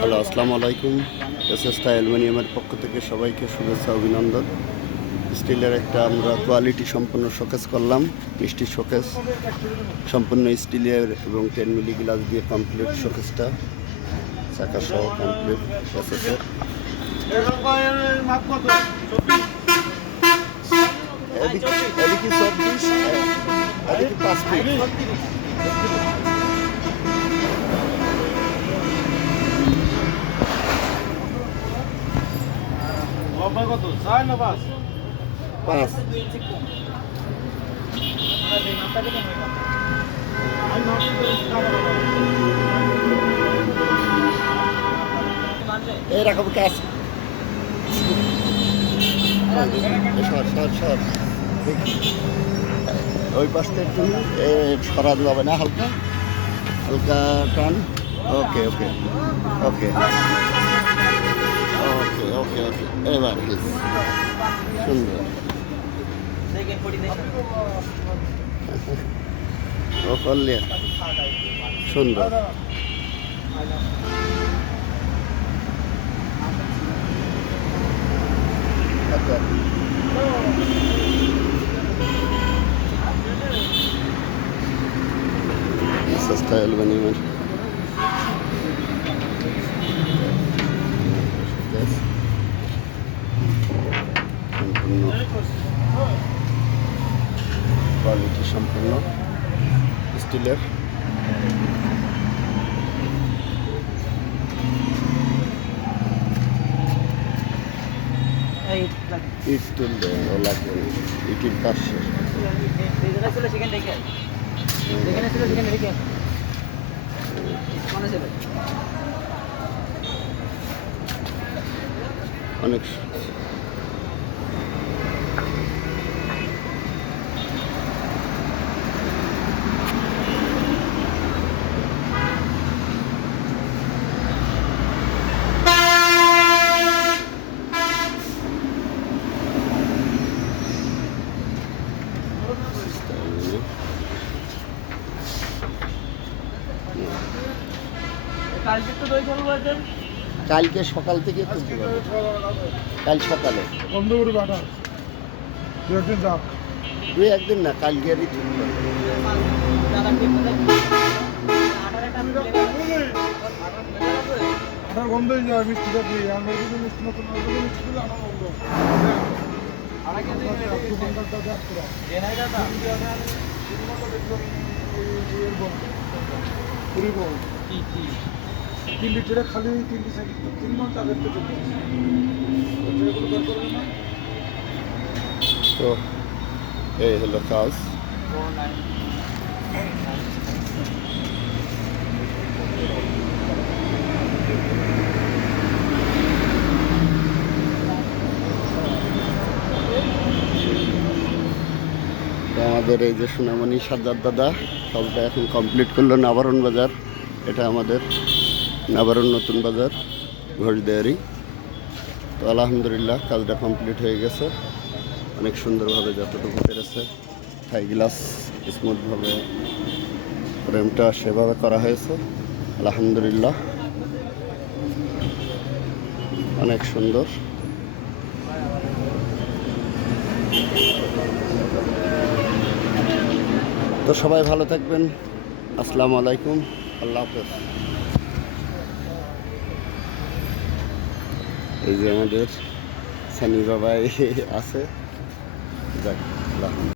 Hello, আসসালামু আলাইকুম। S S অ্যালুমিনিয়ামের পক্ষ থেকে সবাইকে শুভেচ্ছা, অভিনন্দন। স্টিলের একটা আমরা কোয়ালিটি সম্পন্ন শোকেস করলাম, মিষ্টি শোকেস। সম্পূর্ণ স্টিলের এবং টেন মিলি গ্লাস দিয়ে কমপ্লিট শোকেসটা চাকা সহ কমপ্লিট এসএসের এদিকে চব্বিশ এদিকে পাঁচ কত চার না পাঁচ পাঁচ এরকম কাজ ওই পাশটা একটু এ, সরানো যাবে না হালকা। হালকা টান। ওকে ওকে ওকে। ওকে ওকে ওকে এবার yes. সুন্দর ও করলে সুন্দর আচ্ছা সস্তা অ্যালুমিনিয়ামের সম্পূর্ণ কোয়ালিটি সম্পূর্ণ স্টিলের। ইট দেওয়া লাগবে। ইটির শেষ অনেক কালকে তো দই করব একদিন কালকে সকাল থেকে তুলতে পারবে। কাল সকালে। বন্ধ করে পাঠা দু একদিন যাক তুই একদিন না কালকে তুলতে পারবে তিন লিটারে খালি তিন সেকেন্ড তিন বের করবে না। তো, এই হলো কাজ। তো আমাদের এই যে সোনামণি সাজ্জাদ দাদা সবটা এখন কমপ্লিট করল নাবারণ বাজার। এটা আমাদের নাবারণ নতুন বাজার ঘড়িদেয়ারি তো আলহামদুলিল্লাহ, কাজটা কমপ্লিট হয়ে গেছে। অনেক সুন্দরভাবে যতটুকু পেরেছে, থাই গ্লাস, স্মুথভাবে ফ্রেমটা সেভাবে করা হয়েছে। আলহামদুলিল্লাহ। অনেক সুন্দর। তো সবাই ভালো থাকবেন। আসসালামু আলাইকুম। আল্লাহ হাফেজ। এই যে আমাদের সানি বাবা আছে যাক।